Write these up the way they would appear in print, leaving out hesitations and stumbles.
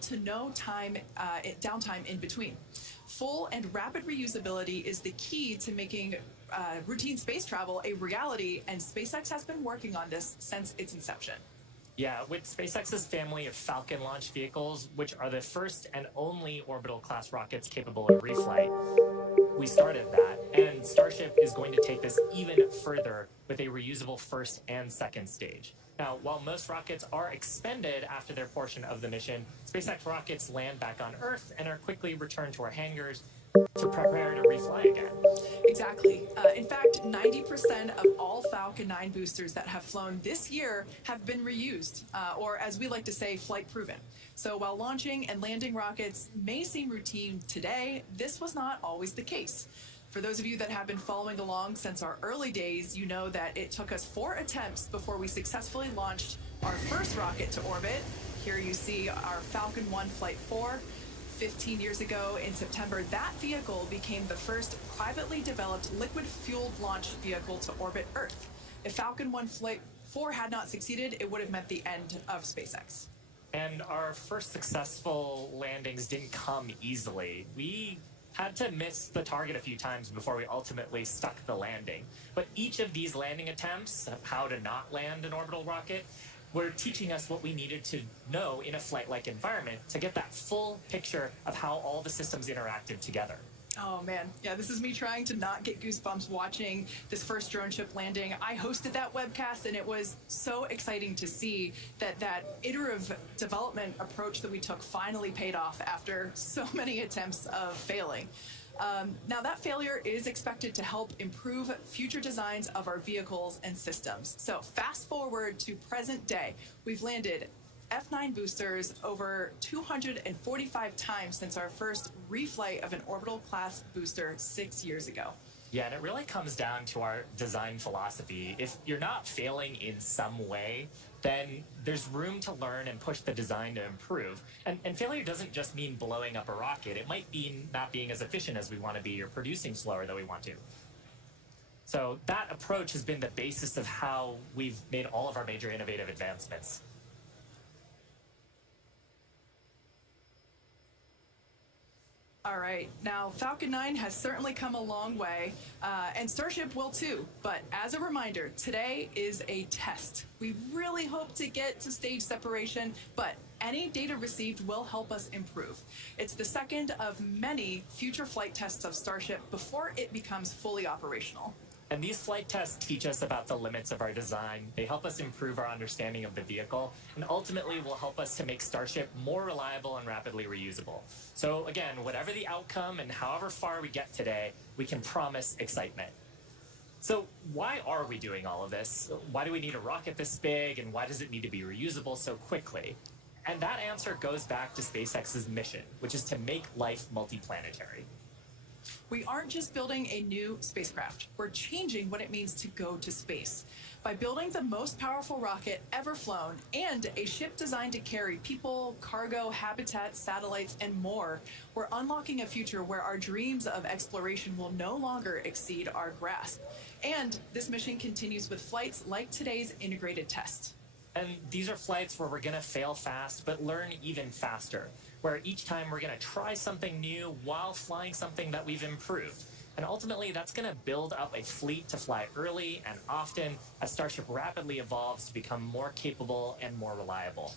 to no downtime in between. Full and rapid reusability is the key to making routine space travel a reality, and SpaceX has been working on this since its inception. Yeah, with SpaceX's family of Falcon launch vehicles, which are the first and only orbital-class rockets capable of reflight, we started that, and Starship is going to take this even further with a reusable first and second stage. Now, while most rockets are expended after their portion of the mission, SpaceX rockets land back on Earth and are quickly returned to our hangars to prepare to refly again. Exactly. In fact, 90% of all Falcon 9 boosters that have flown this year have been reused, or as we like to say, flight proven. So while launching and landing rockets may seem routine today, this was not always the case. For those of you that have been following along since our early days, you know that it took us 4 attempts before we successfully launched our first rocket to orbit. Here you see our Falcon 1 Flight 4. 15 years ago in September, that vehicle became the first privately developed liquid-fueled launch vehicle to orbit Earth. If Falcon 1 Flight 4 had not succeeded, it would have meant the end of SpaceX. And our first successful landings didn't come easily. We had to miss the target a few times before we ultimately stuck the landing. But each of these landing attempts, how to not land an orbital rocket, were teaching us what we needed to know in a flight-like environment to get that full picture of how all the systems interacted together. Oh man, yeah, this is me trying to not get goosebumps watching this first drone ship landing. I hosted that webcast, and it was so exciting to see that iterative development approach that we took finally paid off after so many attempts of failing. Now, that failure is expected to help improve future designs of our vehicles and systems. So fast forward to present day, we've landed F9 boosters over 245 times since our first reflight of an orbital class booster 6 years ago. Yeah, and it really comes down to our design philosophy. If you're not failing in some way, then there's room to learn and push the design to improve. And failure doesn't just mean blowing up a rocket. It might mean not being as efficient as we want to be or producing slower than we want to. So that approach has been the basis of how we've made all of our major innovative advancements. All right, now Falcon 9 has certainly come a long way, and Starship will too. But as a reminder, today is a test. We really hope to get to stage separation, but any data received will help us improve. It's the second of many future flight tests of Starship before it becomes fully operational. And these flight tests teach us about the limits of our design. They help us improve our understanding of the vehicle, and ultimately will help us to make Starship more reliable and rapidly reusable. So again, whatever the outcome and however far we get today, we can promise excitement. So why are we doing all of this? Why do we need a rocket this big, and why does it need to be reusable so quickly? And that answer goes back to SpaceX's mission, which is to make life multiplanetary. We aren't just building a new spacecraft, we're changing what it means to go to space. By building the most powerful rocket ever flown and a ship designed to carry people, cargo, habitat, satellites, and more, we're unlocking a future where our dreams of exploration will no longer exceed our grasp. And this mission continues with flights like today's integrated test. And these are flights where we're going to fail fast, but learn even faster, where each time we're going to try something new while flying something that we've improved. And ultimately, that's going to build up a fleet to fly early and often as Starship rapidly evolves to become more capable and more reliable.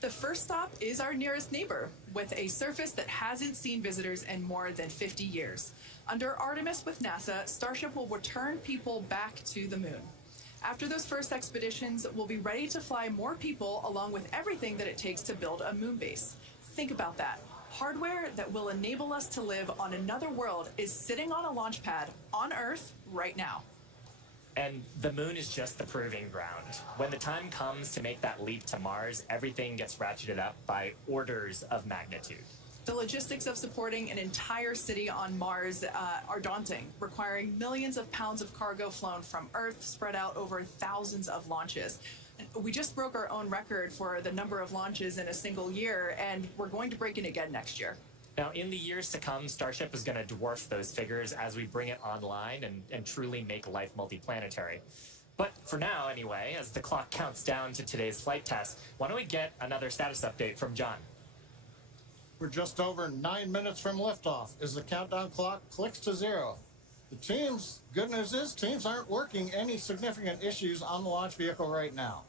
The first stop is our nearest neighbor, with a surface that hasn't seen visitors in more than 50 years. Under Artemis with NASA, Starship will return people back to the moon. After those first expeditions, we'll be ready to fly more people along with everything that it takes to build a moon base. Think about that. Hardware that will enable us to live on another world is sitting on a launch pad on Earth right now. And the moon is just the proving ground. When the time comes to make that leap to Mars, everything gets ratcheted up by orders of magnitude. The logistics of supporting an entire city on Mars are daunting, requiring millions of pounds of cargo flown from Earth spread out over thousands of launches. We just broke our own record for the number of launches in a single year, and we're going to break it again next year. Now, in the years to come, Starship is going to dwarf those figures as we bring it online and truly make life multiplanetary. But for now, anyway, as the clock counts down to today's flight test, why don't we get another status update from John? We're just over 9 minutes from liftoff as the countdown clock clicks to 0. The teams, good news is, teams aren't working any significant issues on the launch vehicle right now.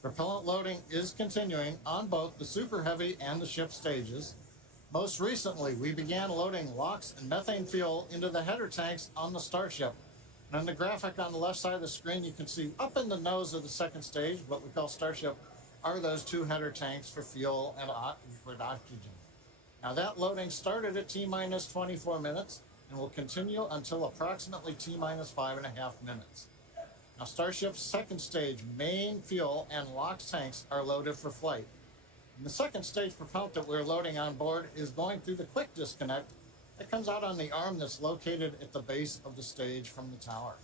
Propellant loading is continuing on both the Super Heavy and the ship stages. Most recently, we began loading LOX and methane fuel into the header tanks on the Starship. And on the graphic on the left side of the screen, you can see up in the nose of the second stage, what we call Starship, are those 2 header tanks for fuel and liquid oxygen. Now that loading started at T-minus 24 minutes and will continue until approximately T-minus 5.5 minutes. Now Starship's second stage main fuel and LOX tanks are loaded for flight. And the second stage propellant that we're loading on board is going through the quick disconnect that comes out on the arm that's located at the base of the stage from the tower.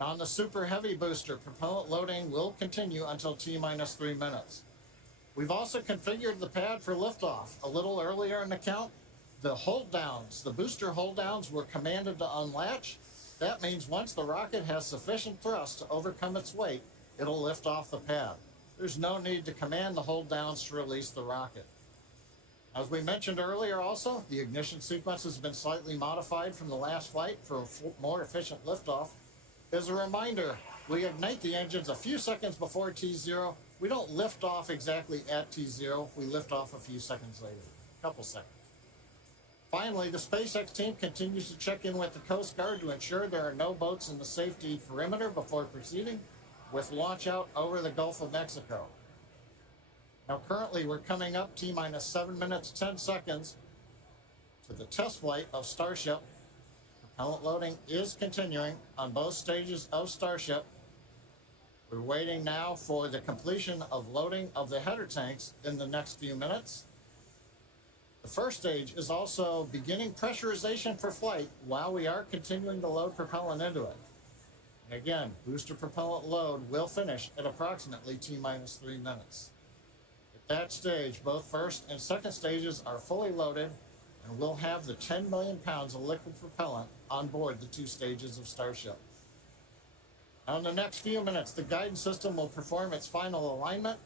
Now on the Super Heavy booster, propellant loading will continue until T-minus 3 minutes. We've also configured the pad for liftoff. A little earlier in the count, the hold downs, the booster hold downs were commanded to unlatch. That means once the rocket has sufficient thrust to overcome its weight, it'll lift off the pad. There's no need to command the hold downs to release the rocket. As we mentioned earlier also, the ignition sequence has been slightly modified from the last flight for a more efficient liftoff. As a reminder, we ignite the engines a few seconds before T0. We don't lift off exactly at T0. We lift off a few seconds later, a couple seconds. Finally, the SpaceX team continues to check in with the Coast Guard to ensure there are no boats in the safety perimeter before proceeding with launch out over the Gulf of Mexico. Now currently we're coming up T-minus 7 minutes, 10 seconds to the test flight of Starship. Propellant loading is continuing on both stages of Starship. We're waiting now for the completion of loading of the header tanks in the next few minutes. The first stage is also beginning pressurization for flight while we are continuing to load propellant into it. And again, booster propellant load will finish at approximately T-minus 3 minutes. At that stage, both first and second stages are fully loaded, and we'll have the 10 million pounds of liquid propellant on board the 2 stages of Starship. Now in the next few minutes, the guidance system will perform its final alignment.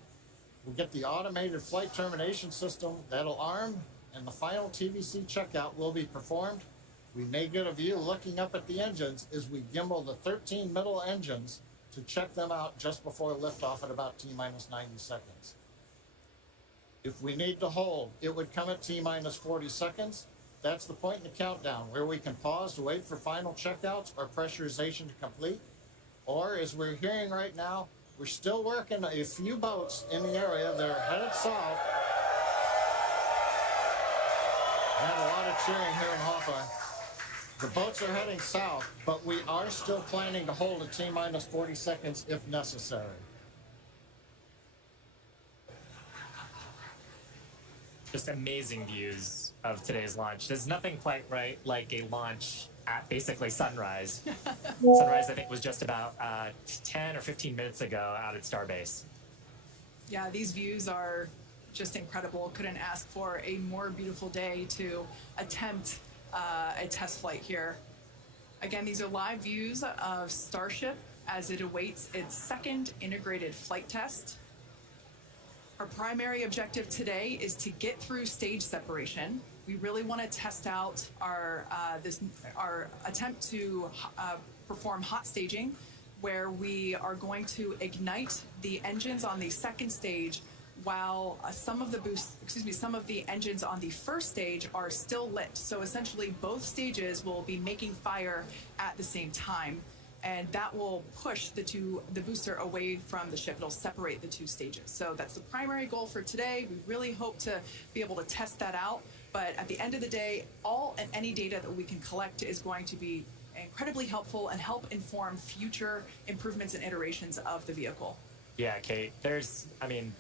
We'll get the automated flight termination system that'll arm, and the final TVC checkout will be performed. We may get a view looking up at the engines as we gimbal the 13 middle engines to check them out just before liftoff at about T-minus 90 seconds. If we need to hold, it would come at T-minus 40 seconds. That's the point in the countdown where we can pause to wait for final checkouts or pressurization to complete. Or, as we're hearing right now, we're still working a few boats in the area. They're headed south. We had a lot of cheering here in Hawaiian. The boats are heading south, but we are still planning to hold at T-minus 40 seconds if necessary. Just amazing views of today's launch. There's nothing quite like a launch at basically sunrise. Sunrise, I think, was just about 10 or 15 minutes ago out at Starbase. Yeah, these views are just incredible. Couldn't ask for a more beautiful day to attempt a test flight here. Again, these are live views of Starship as it awaits its second integrated flight test. Our primary objective today is to get through stage separation. We really want to test out our attempt to perform hot staging, where we are going to ignite the engines on the second stage while some of the engines on the first stage are still lit. So essentially both stages will be making fire at the same time, and that will push the booster away from the ship. It'll separate the 2 stages. So that's the primary goal for today. We really hope to be able to test that out. But at the end of the day, all and any data that we can collect is going to be incredibly helpful and help inform future improvements and iterations of the vehicle. Yeah, Kate, there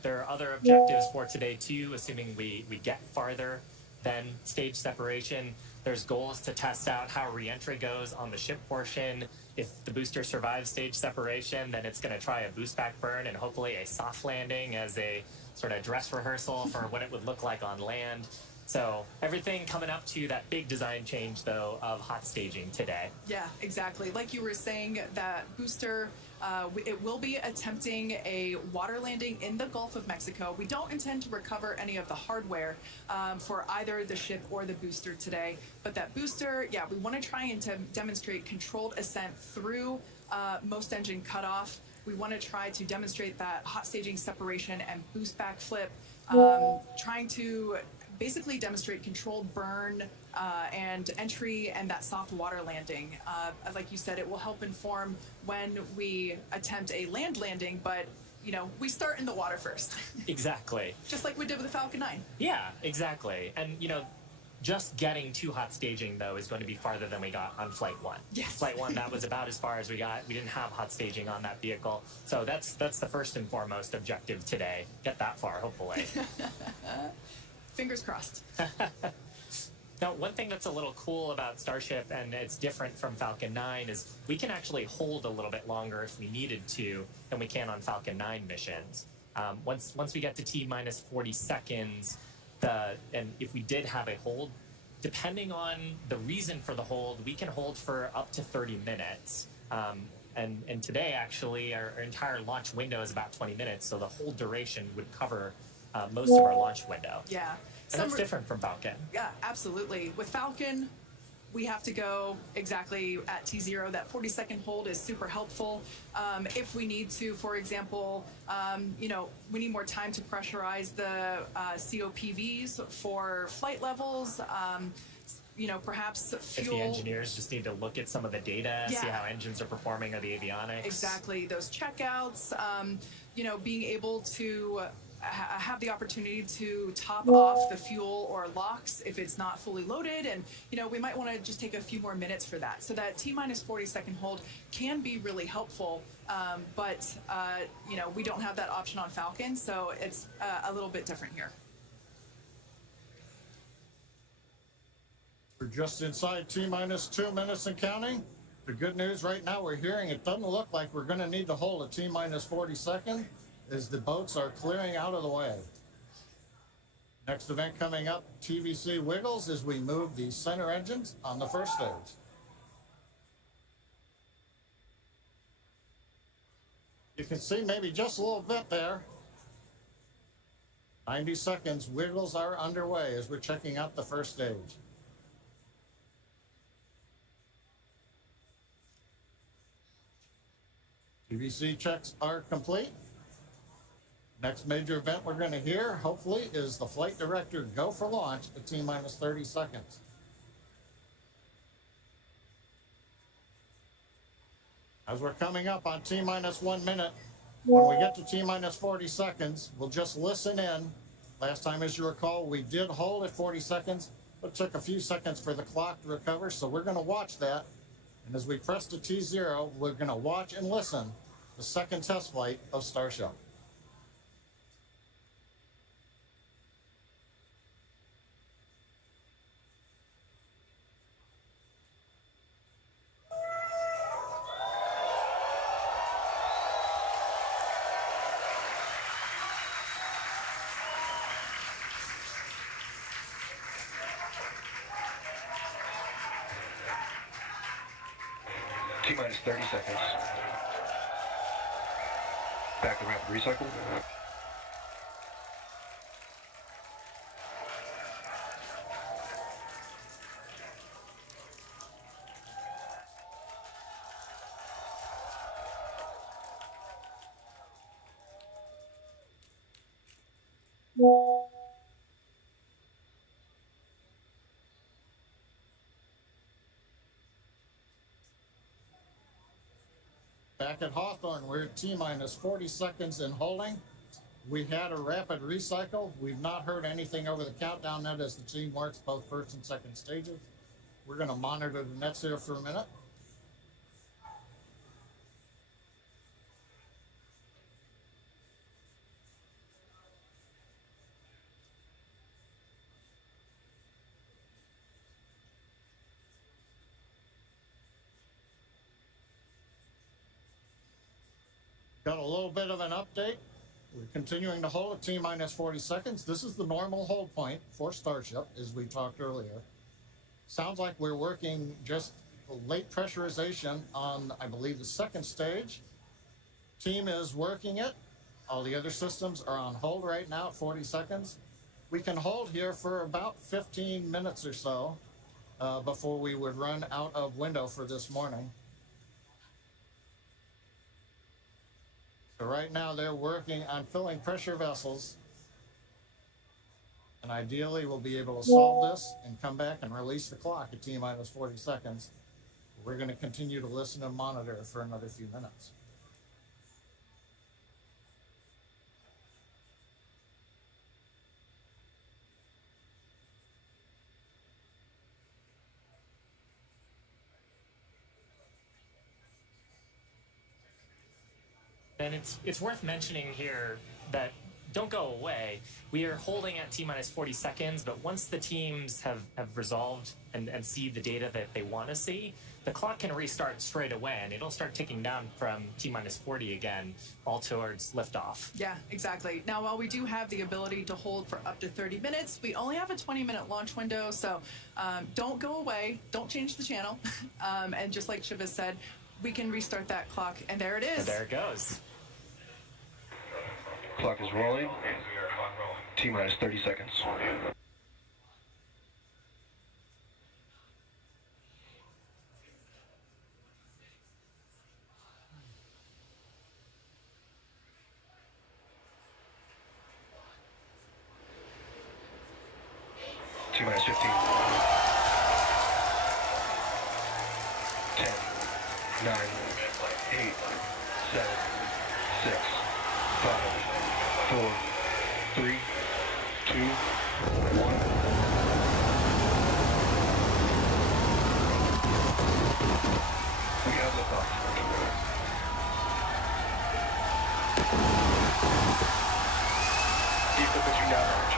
are other objectives for today too, assuming we get farther than stage separation. There's goals to test out how reentry goes on the ship portion. If the booster survives stage separation, then it's going to try a boost back burn and hopefully a soft landing as a sort of dress rehearsal for what it would look like on land. So everything coming up to that big design change, though, of hot staging today. Yeah, exactly. Like you were saying, that booster, it will be attempting a water landing in the Gulf of Mexico. We don't intend to recover any of the hardware for either the ship or the booster today. But that booster, yeah, we want to try and demonstrate controlled ascent through most engine cutoff. We want to try to demonstrate that hot staging separation and boost backflip, trying to basically demonstrate controlled burn and entry and that soft water landing. Like you said, it will help inform when we attempt a land landing, but you know, we start in the water first. Exactly. Just like we did with the Falcon 9. Yeah, exactly. And, you know, just getting to hot staging, though, is going to be farther than we got on Flight 1. Yes. Flight 1, that was about as far as we got. We didn't have hot staging on that vehicle. So that's the first and foremost objective today. Get that far, hopefully. Fingers crossed. Now, one thing that's a little cool about Starship, and it's different from Falcon 9, is we can actually hold a little bit longer if we needed to than we can on Falcon 9 missions. Once we get to T-minus 40 seconds, and if we did have a hold, depending on the reason for the hold, we can hold for up to 30 minutes. And today, actually, our entire launch window is about 20 minutes, so the whole duration would cover most of our launch window. Yeah. And that's different from Falcon. Yeah, absolutely. With Falcon, we have to go exactly at T0. That 40-second hold is super helpful. If we need to, for example, you know, we need more time to pressurize the COPVs for flight levels. You know, perhaps fuel. If the engineers just need to look at some of the data, Yeah. see how engines are performing or the avionics. Exactly. Those checkouts, you know, being able to have the opportunity to top off the fuel or LOX if it's not fully loaded. And, you know, we might want to just take a few more minutes for that. So that T-minus 40-second hold can be really helpful. But, you know, we don't have that option on Falcon, so it's a little bit different here. We're just inside T-minus 2 minutes and counting. The good news right now, we're hearing it doesn't look like we're going to need to hold a T-minus 40 second as the boats are clearing out of the way. Next event coming up, TVC wiggles as we move the center engines on the first stage. You can see maybe just a little bit there. 90 seconds, wiggles are underway as we're checking out the first stage. TVC checks are complete. Next major event we're going to hear, hopefully, is the flight director go for launch at T-minus 30 seconds. As we're coming up on T-minus 1 minute, when we get to T-minus 40 seconds, we'll just listen in. Last time, as you recall, we did hold at 40 seconds, but it took a few seconds for the clock to recover, so we're going to watch that. And as we press to T0, we're going to watch and listen the second test flight of Starship. T-minus 30 seconds. Back to rapid recycle. Back at Hawthorne, we're at T-minus 40 seconds in holding. We had a rapid recycle. We've not heard anything over the countdown net as the team works both first and second stages. We're going to monitor the nets here for a minute. Got a little bit of an update. We're continuing to hold at T-minus 40 seconds. This is the normal hold point for Starship, as we talked earlier. Sounds like we're working just late pressurization on, I believe, the second stage. Team is working it. All the other systems are on hold right now at 40 seconds. We can hold here for about 15 minutes or so before we would run out of window for this morning. So right now they're working on filling pressure vessels. And ideally we'll be able to solve this and come back and release the clock at T-minus 40 seconds. We're going to continue to listen and monitor for another few minutes. And it's worth mentioning here that don't go away. We are holding at T-minus 40 seconds, but once the teams have resolved and see the data that they want to see, the clock can restart straight away, and it'll start ticking down from T-minus 40 again, all towards liftoff. Yeah, exactly. Now, while we do have the ability to hold for up to 30 minutes, we only have a 20-minute launch window, so don't go away, don't change the channel, and just like Shiva said, we can restart that clock, and there it is. And there it goes. Clock is rolling. T-minus 30 seconds. T-minus 15. 10, 9, 8, 7, 6, 5, 4, 3, 2, 1. We have liftoff. Keep the pitching downrange.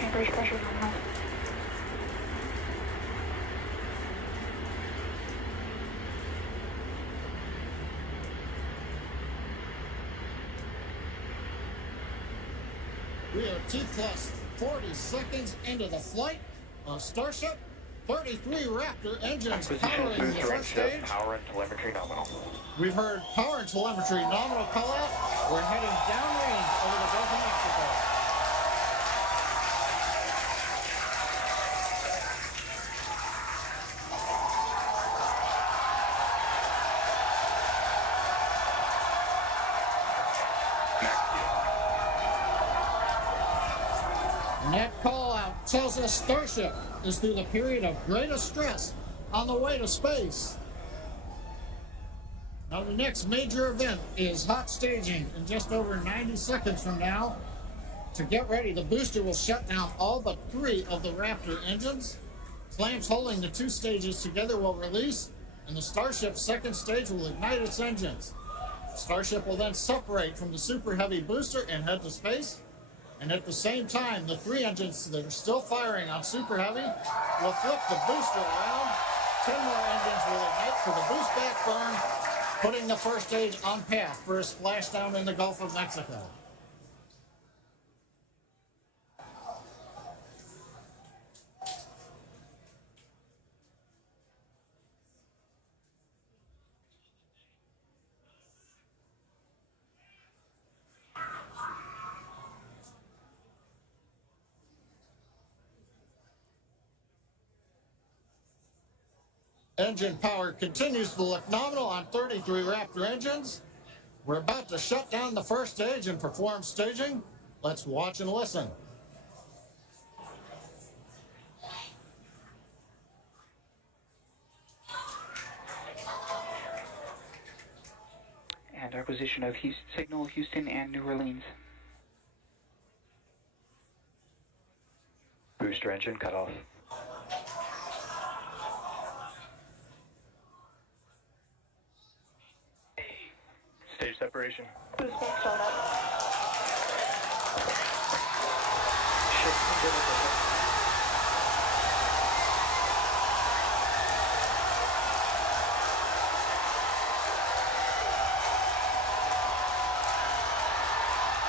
Chamber's pressure nominal. We are T-plus 40 seconds into the flight of Starship. 33 Raptor engines powering the front stage. Power and telemetry nominal. We've heard power and telemetry nominal call out. We're heading downrange over the Gulf of Mexico. And that call out tells us Starship is through the period of greatest stress on the way to space. Now the next major event is hot staging in just over 90 seconds from now. To get ready, the booster will shut down all but 3 of the Raptor engines. Clamps holding the 2 stages together will release, and the Starship's second stage will ignite its engines. Starship will then separate from the Super Heavy booster and head to space. And at the same time, the 3 engines that are still firing on Super Heavy will flip the booster around. 10 more engines will ignite for the boost back burn, putting the first stage on path for a splashdown in the Gulf of Mexico. Engine power continues to look nominal on 33 Raptor engines. We're about to shut down the first stage and perform staging. Let's watch and listen. And acquisition of signal Houston and New Orleans. Booster engine cut off. Stage separation. Boost back startup. Starship under orbit.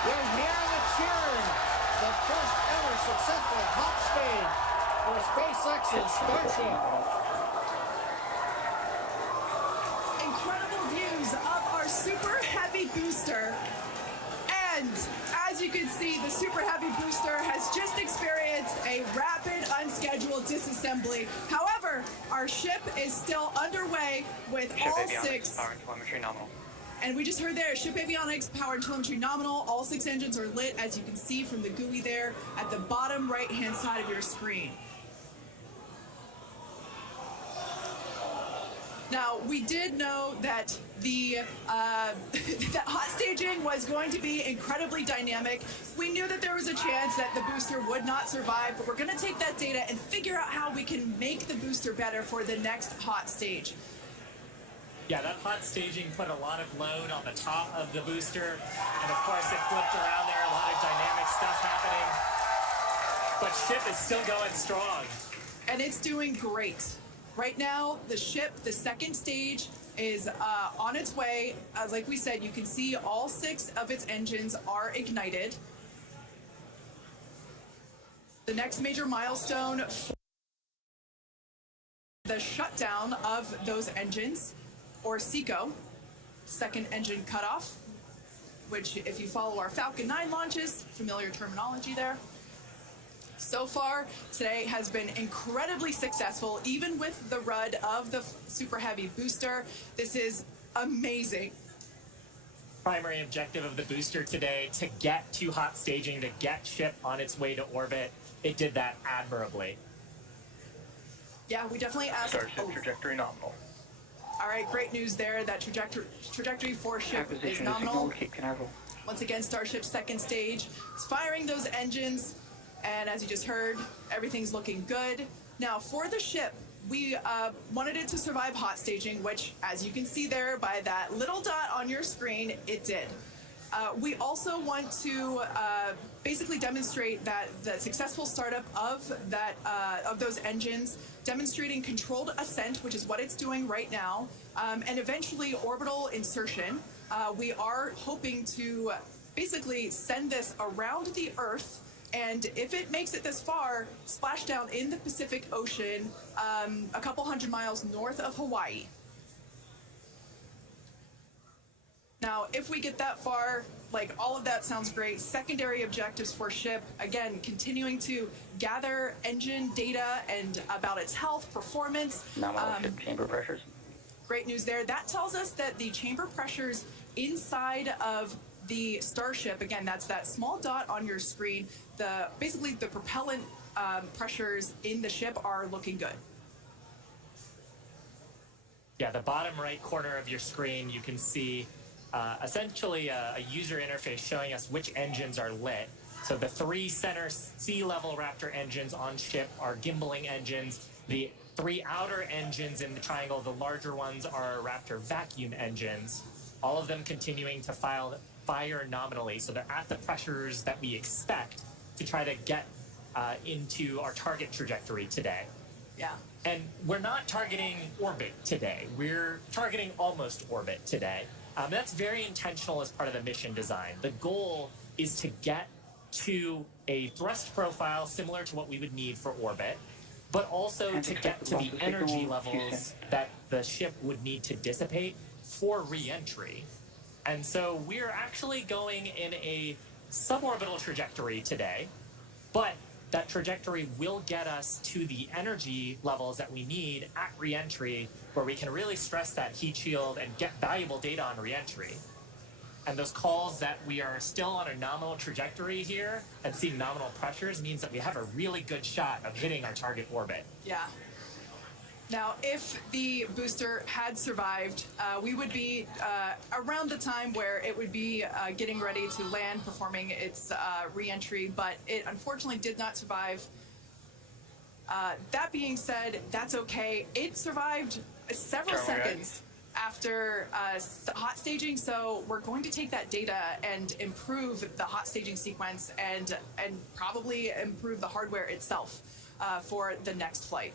You're hearing the cheering. The first ever successful hot stage for SpaceX's Starship. Incredible views of our super heavy booster. And as you can see, the super heavy booster has just experienced a rapid, unscheduled disassembly. However, our ship is still underway with Ship all avionics, six. power and telemetry nominal. And we just heard there, ship avionics, power and telemetry nominal. All six engines are lit, as you can see from the GUI there at the bottom right-hand side of your screen. Now, we did know that the that hot staging was going to be incredibly dynamic. We knew that there was a chance that the booster would not survive, but we're going to take that data and figure out how we can make the booster better for the next hot stage. Yeah, that hot staging put a lot of load on the top of the booster, and of course it flipped around there, a lot of dynamic stuff happening. But ship is still going strong. And it's doing great. Right now, the ship, the second stage, is on its way. Like we said, you can see all six of its engines are ignited. The next major milestone for the shutdown of those engines, or SECO, second engine cutoff, which if you follow our Falcon 9 launches, familiar terminology there. So far, today has been incredibly successful, even with the RUD of the Super Heavy booster. This is amazing. Primary objective of the booster today, to get to hot staging, to get ship on its way to orbit. It did that admirably. Yeah, we definitely asked. Starship trajectory nominal. All right, great news there. That trajectory for ship is Acquisition of nominal. signal, Cape Canaveral. Once again, Starship's second stage is firing those engines. And as you just heard, everything's looking good. Now, for the ship, we wanted it to survive hot staging, which, as you can see there by that little dot on your screen, it did. We also want to basically demonstrate that the successful startup of those engines, demonstrating controlled ascent, which is what it's doing right now, and eventually orbital insertion. We are hoping to basically send this around the Earth. And if it makes it this far, splash down in the Pacific Ocean, a couple hundred miles north of Hawaii. Now, if we get that far, like, all of that sounds great. Secondary objectives for ship, again, continuing to gather engine data and about its health, performance. Nominal ship chamber pressures. Great news there. That tells us that the chamber pressures inside of the Starship, again, that's that small dot on your screen, basically the propellant pressures in the ship are looking good. Yeah, the bottom right corner of your screen, you can see essentially a user interface showing us which engines are lit. So the three center sea level Raptor engines on ship are gimbaling engines. The three outer engines in the triangle, the larger ones, are Raptor vacuum engines. All of them continuing to fire nominally, so they're at the pressures that we expect to try to get into our target trajectory today. Yeah. And we're not targeting orbit today. We're targeting almost orbit today. That's very intentional as part of the mission design. The goal is to get to a thrust profile similar to what we would need for orbit, but also to get to the energy levels that the ship would need to dissipate for reentry. And so we're actually going in a suborbital trajectory today, but that trajectory will get us to the energy levels that we need at reentry, where we can really stress that heat shield and get valuable data on reentry. And those calls that we are still on a nominal trajectory here and seeing nominal pressures means that we have a really good shot of hitting our target orbit. Yeah. Now, if the booster had survived, we would be around the time where it would be getting ready to land, performing its re-entry, but it unfortunately did not survive. That being said, that's okay. It survived several seconds. after hot staging. So we're going to take that data and improve the hot staging sequence and probably improve the hardware itself for the next flight.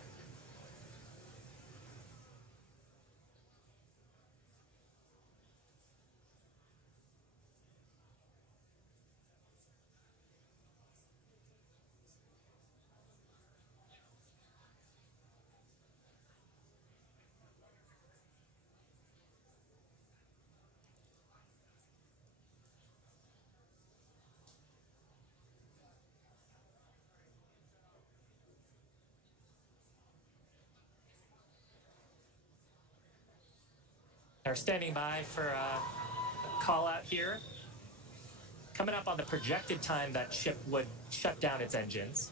They're standing by for a call out here. Coming up on the projected time that ship would shut down its engines.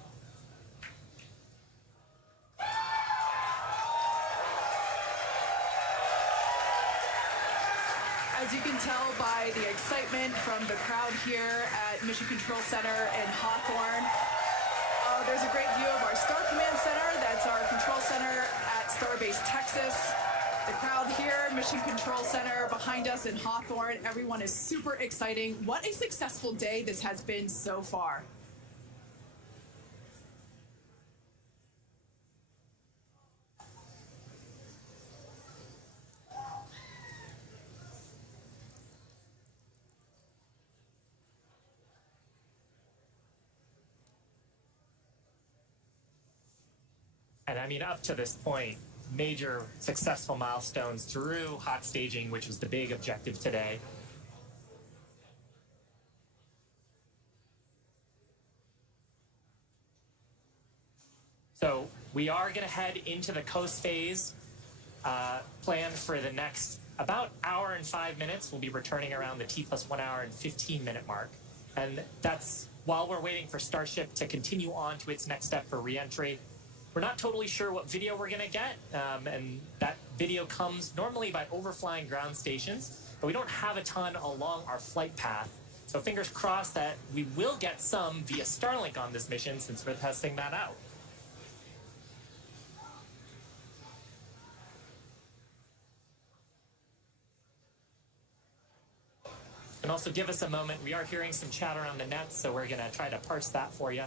As you can tell by the excitement from the crowd here at Mission Control Center in Hawthorne, there's a great view of our Star Command Center. That's our control center at Starbase Texas. The crowd here, Mission Control Center behind us in Hawthorne. Everyone is super exciting. What a successful day this has been so far. And I mean, up to this point, major successful milestones through hot staging, which was the big objective today. So we are going to head into the coast phase, planned for the next about hour and 5 minutes. We'll be returning around the T+1 hour and 15-minute mark. And that's while we're waiting for Starship to continue on to its next step for reentry. We're not totally sure what video we're going to get, and that video comes normally by overflying ground stations, but we don't have a ton along our flight path. So fingers crossed that we will get some via Starlink on this mission since we're testing that out. And also give us a moment. We are hearing some chatter on the net, so we're going to try to parse that for you.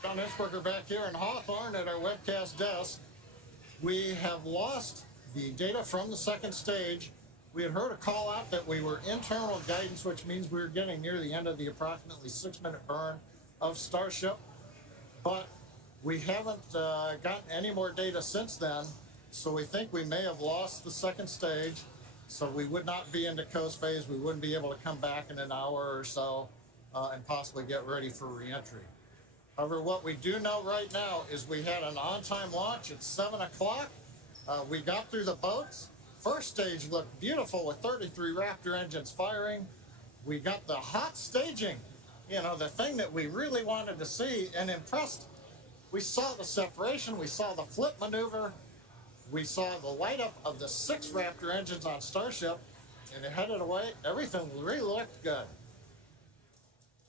John Innsbrucker back here in Hawthorne at our webcast desk. We have lost the data from the second stage. We had heard a call out that we were internal guidance, which means we were getting near the end of the approximately 6-minute burn of Starship. But we haven't gotten any more data since then, so we think we may have lost the second stage. So we would not be into coast phase. We wouldn't be able to come back in an hour or so and possibly get ready for reentry. However, what we do know right now is we had an on-time launch at 7 o'clock. We got through the boats. First stage looked beautiful with 33 Raptor engines firing. We got the hot staging, you know, the thing that we really wanted to see and impressed. We saw the separation. We saw the flip maneuver. We saw the light up of the 6 Raptor engines on Starship, and it headed away. Everything really looked good.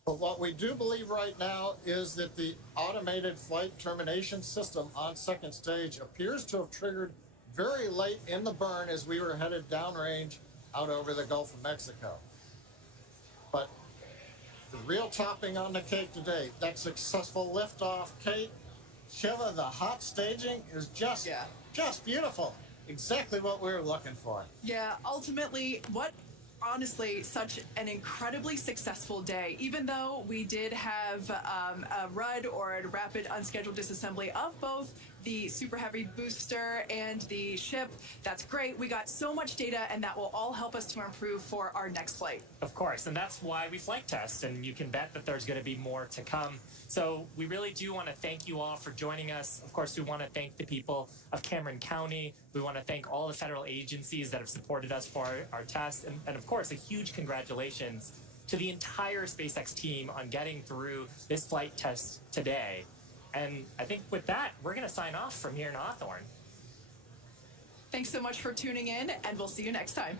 But what we do believe right now is that the automated flight termination system on second stage appears to have triggered very late in the burn as we were headed downrange out over the Gulf of Mexico. But the real topping on the cake today, that successful liftoff, Kate, Shiva, the hot staging is just beautiful. Exactly what we were looking for. Yeah, ultimately, what honestly such an incredibly successful day. Even though we did have a RUD, or a rapid unscheduled disassembly, of both the Super Heavy booster and the ship, that's great. We got so much data, and that will all help us to improve for our next flight. Of course, and that's why we flight test, and you can bet that there's going to be more to come. So we really do want to thank you all for joining us. Of course, we want to thank the people of Cameron County. We want to thank all the federal agencies that have supported us for our test. And of course, a huge congratulations to the entire SpaceX team on getting through this flight test today. And I think with that, we're going to sign off from here in Hawthorne. Thanks so much for tuning in, and we'll see you next time.